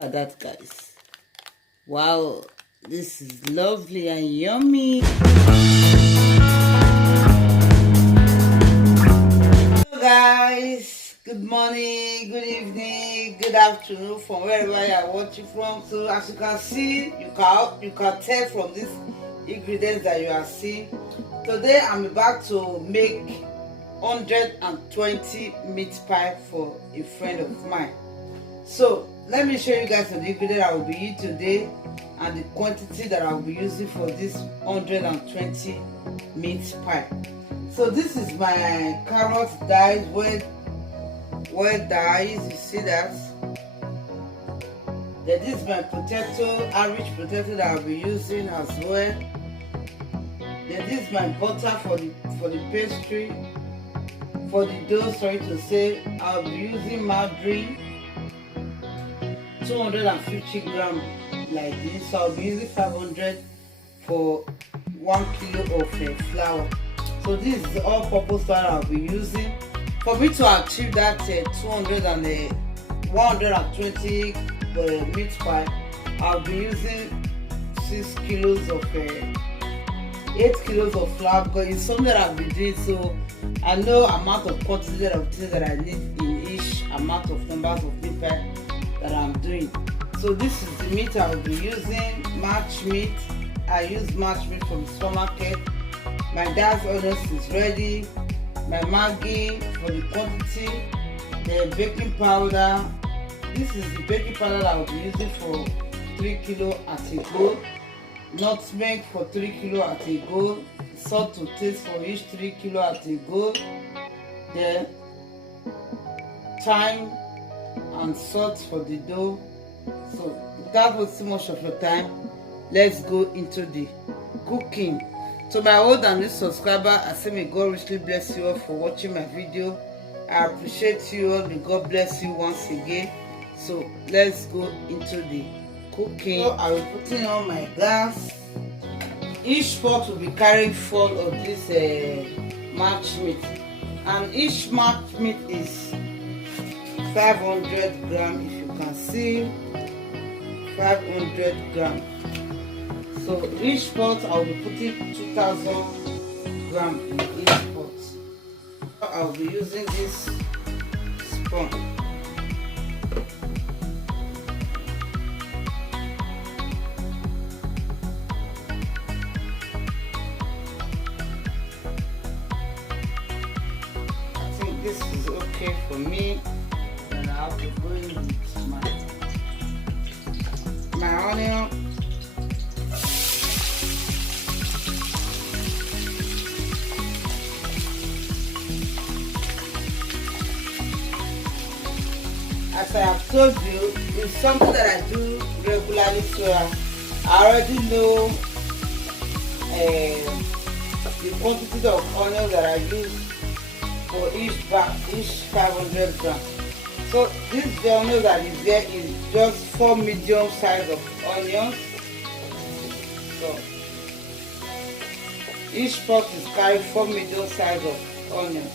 Look at that, guys. Wow, this is lovely and yummy. Hello guys, good morning, good evening, good afternoon from wherever you are watching from. So as you can see, you can tell from these ingredients that you are seeing. Today I'm about to make 120 meat pie for a friend of mine. So let me show you guys the ingredient I will be using today and the quantity that I will be using for this 120 meat pie. So this is my carrot dyes, well dyes, you see that. Then this is my potato, Irish potato that I'll be using as well. Then this is my butter for the pastry, for the dough, sorry to say. I'll be using margarine, 250 grams like this. So I'll be using 500 for 1 kilo of flour. So this is the all-purpose flour I'll be using. For me to achieve that 120 meat pie, I'll be using 6 kilos of 8 kilos of flour, because it's something that I've been doing, so I know amount of quantity of things that I need in each amount of numbers of meat pie that I'm doing. So this is the meat I will be using, match meat. I use match meat from the supermarket. My diced onions is ready. My Maggi for the quantity. The baking powder. This is the baking powder that I will be using for 3 kilo at a go. Nutmeg for 3 kilo at a go. Salt to taste for each 3 kilo at a go. Then thyme and salt for the dough. So without wasting much of your time, let's go into the cooking. To my old and new subscriber, I say may God richly bless you all for watching my video. I appreciate you all. May God bless you once again. So let's go into the cooking. So I will put in on my gas. Each pot will be carrying 4 of this match meat, and each match meat is 500 grams. If you can see, 500 grams. So each pot I will be putting 2,000 grams in each pot. I will be using this spoon. I think this is okay for me, and I have to go in with my onion. As I have told you, it's something that I do regularly, so I already know the quantity of onions that I use for each bag, each 500 grams. So this onion that is there is just 4 medium size of onions. So each pot is carrying 4 medium size of onions.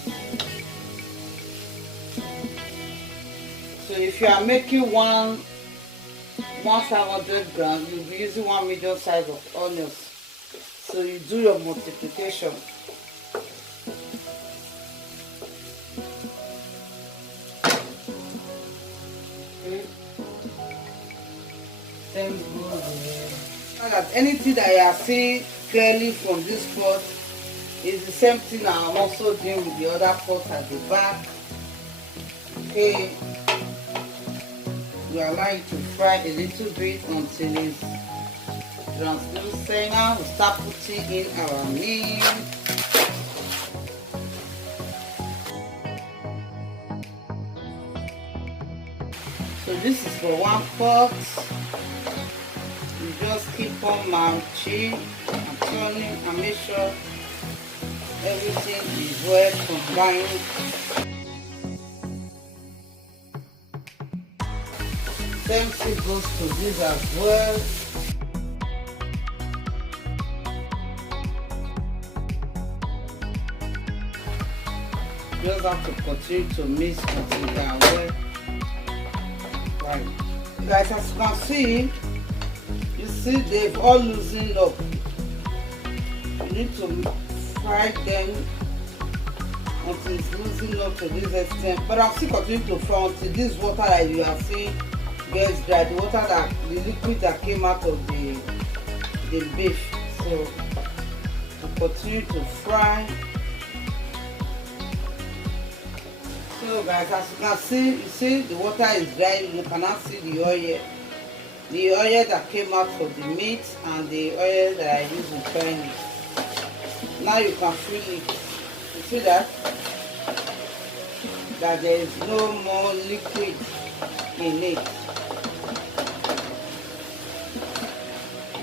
So if you are making one 500 grams, you'll be using 1 medium size of onions. So you do your multiplication. Same goes anything that you are seeing clearly from this pot is the same thing I'm also doing with the other pot at the back. Okay. We allow it to fry a little bit until it's translucent. Now we start putting in our meat. So this is for 1 pot. You just keep on marching and turning and make sure everything is well combined. Same thing goes to this as well. You just have to continue to mix until they are well. Right. Guys, as you can see, they've all loosened up. You need to fry them until it's loosened up to this extent. But I'm still continuing to fry until this water that you are seeing gets dry. The water the liquid that came out of the beef. So to continue to fry. So guys, as you can see, the water is dry. You cannot see the oil that came out of the meat and the oil that I used in frying it. Now you can feel it. You see that there is no more liquid in it.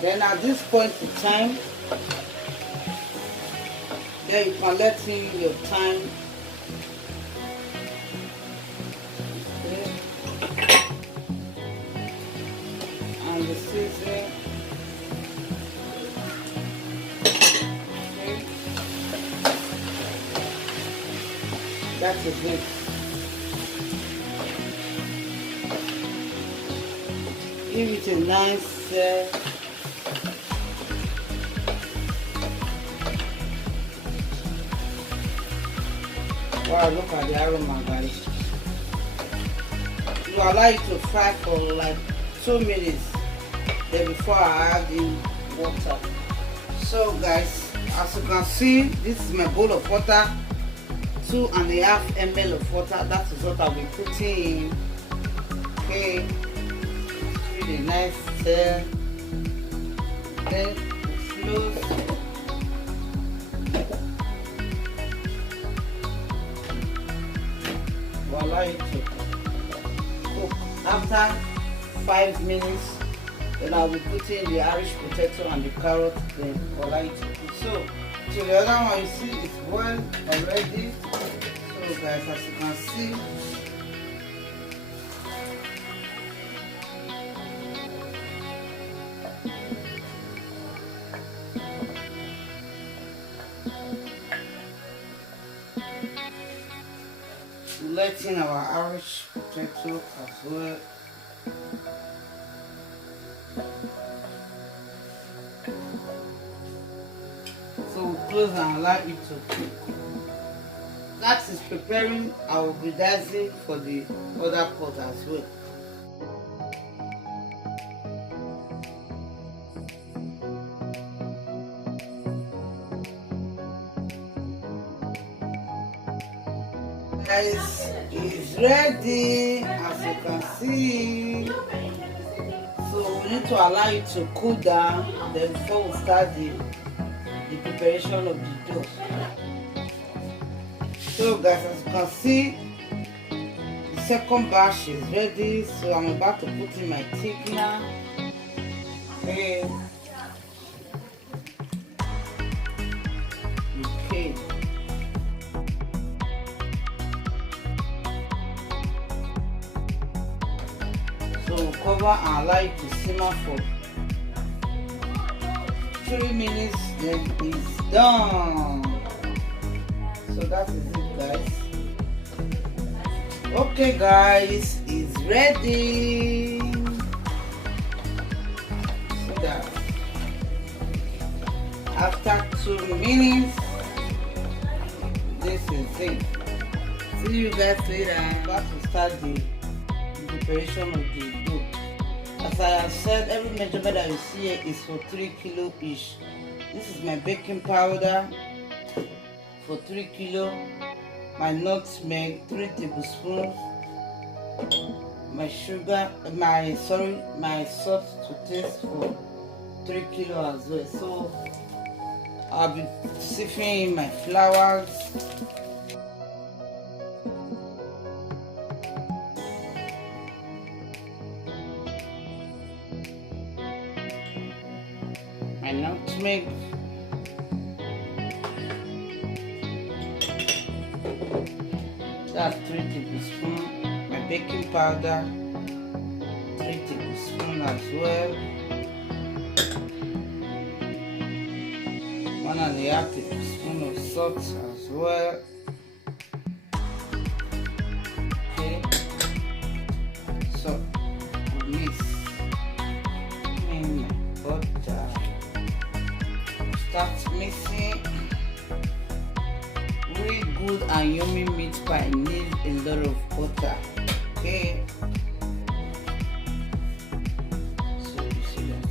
Then at this point in time, then you can let in your thyme. And the seasoning. Okay. That is it. Give it a nice wow, look at the aroma, guys. You allow it to fry for like 2 minutes then before I add in water. So guys, as you can see, this is my bowl of water, 2.5 ml of water. That is what I'll be putting in. Okay, really nice. Then close. We'll allow it to cook. After 5 minutes, then I'll be putting the Irish potato and the carrot. Then we'll allow it to cook. So the other one, you see, it's boiled already. So guys, as you can see, let in our Irish potato as well. So we'll close and allow it to cook. That is preparing. I will be dicing for the other pot as well. Guys, it's ready, as you can see. So we need to allow it to cool down then before we start the preparation of the dough. So guys, as you can see, the second batch is ready. So I'm about to put in my thickener. Okay. So cover and allow it to simmer for 3 minutes, then it's done. So that is it, guys. Okay guys, it's ready. So that after 2 minutes, this is it. See you guys later. I'm about to start the preparation of the dough. As I have said, every measurement that you see here is for 3 kilo each. This is my baking powder for 3 kilo, my nutmeg 3 tablespoons, my sugar, my salt to taste for 3 kilo as well. So I'll be sifting in my flours. My nutmeg, that's 3 tablespoons. My baking powder, 3 tablespoons as well. 1.5 tablespoons of salt as well. Okay, so we mix. start mixing. Really good and yummy meat pie needs a lot of butter. Okay. So you see that.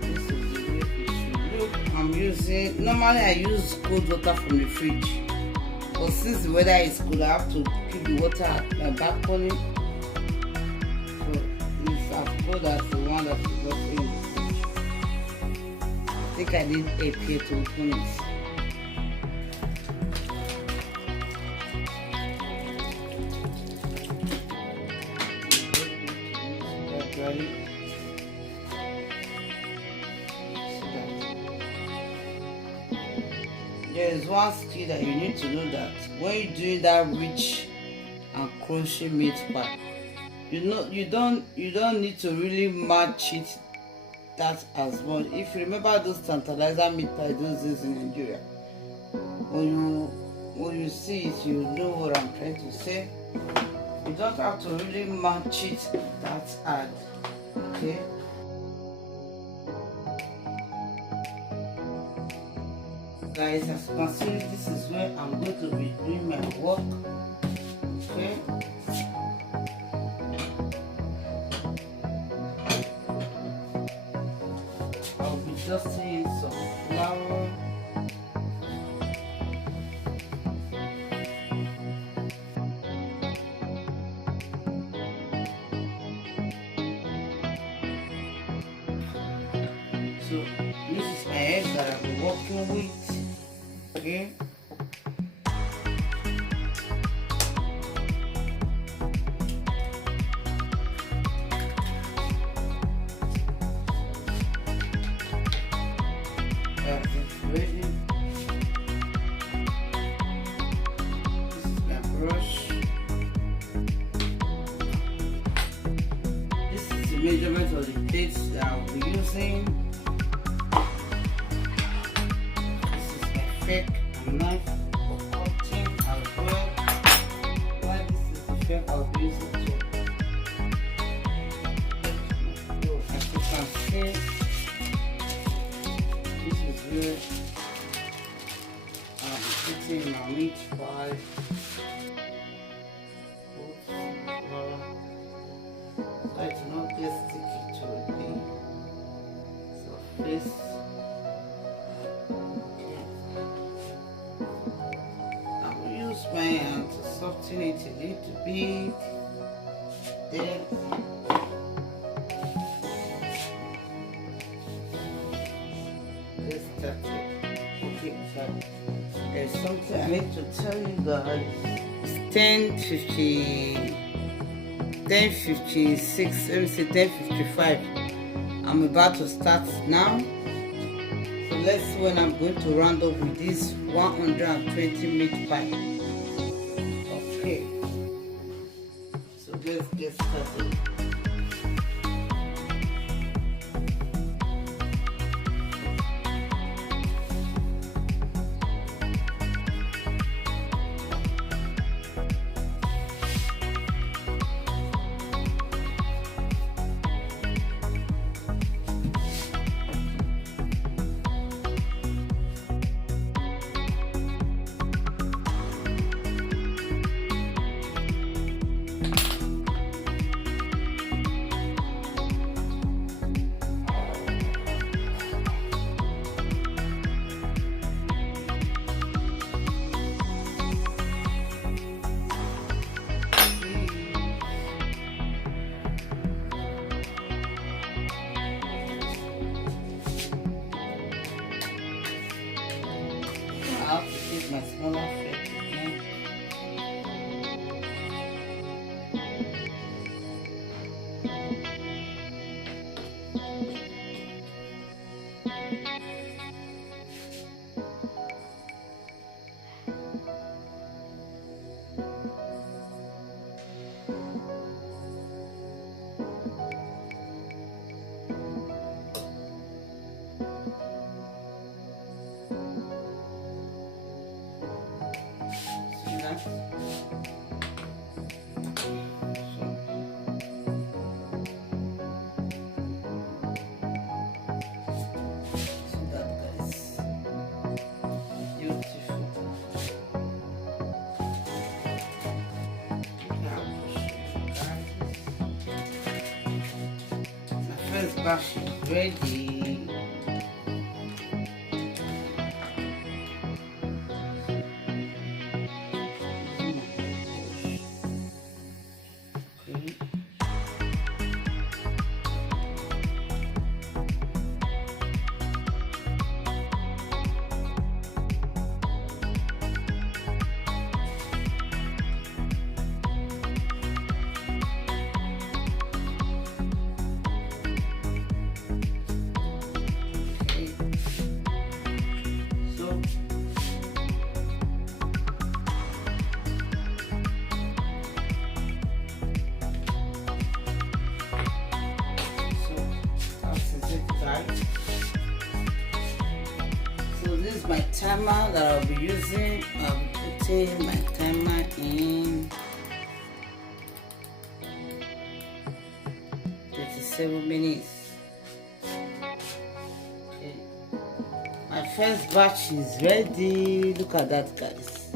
This is the way it should look. I'm using, normally I use cold water from the fridge, but since the weather is cold, I have to keep the water at my balcony. So it's as cold as the one that is also in the fridge. I think I need a here to open it. Gradually. There is one skill that you need to know, that when you're doing that rich and crunchy meat pie, you don't need to really match it that as much. If you remember those tantalizer meat pie those days in Nigeria, when you see it, you know what I'm trying to say. You don't have to really match it that hard. Okay. Guys, as you can see, this is where I'm going to be doing my work. Okay. I'll be dusting some flour. So this is my eggs that I'll be working with. Okay. It's ready. This is my brush. This is the measurement of the dates that I'll be using. Fork and knife for cutting as well. While this is the fork, I'll be using to. So as you can see, this is where I'm putting my meat pie. So it will not get sticky to the surface. My hand to soften it a little bit. Then let's start it. Okay, so there's something I need to tell you guys. It's 10:56. Let me say 10:55. I'm about to start now. So let's see when I'm going to round up with this 120 meat pie. Okay, so let's get started. first batch is ready. So this is my timer that I'll be using. I'll be putting my timer in 37 minutes. Okay. My first batch is ready. Look at that, guys.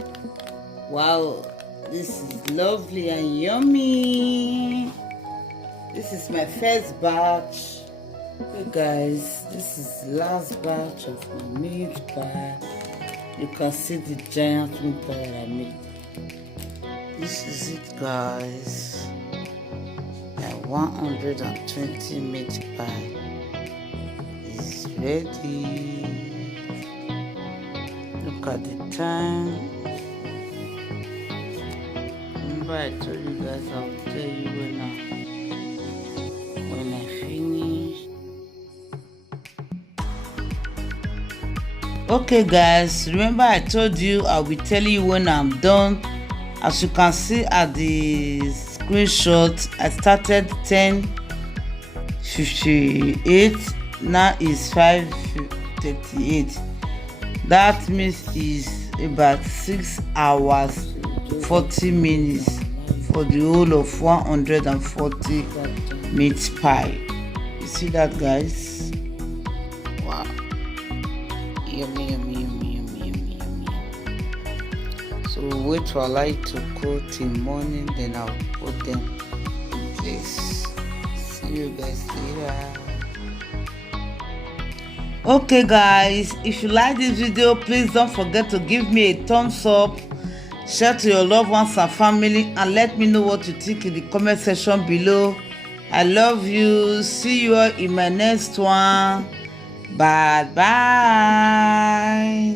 Wow, this is lovely and yummy. This is my first batch. Okay guys, this is the last batch of my meat pie. You can see the giant meat pie that I made. This is it, guys. My 120 meat pie is ready. Look at the time. Remember I told you guys I will tell you when I finish. Okay guys, remember I told you I'll be telling you when I'm done. As you can see at the screenshot, I started 10:58. Now is 5:38. That means it's about 6 hours 40 minutes for the whole of 140 meat pie. You see that, guys? Wow. Yummy, yummy, yummy, yummy, yummy, yummy. So we'll wait to allow it to cool till morning, then I'll put them in place. See you guys later. Okay guys, if you like this video, please don't forget to give me a thumbs up, share to your loved ones and family, and let me know what you think in the comment section below. I love you. See you all in my next one. Bye bye.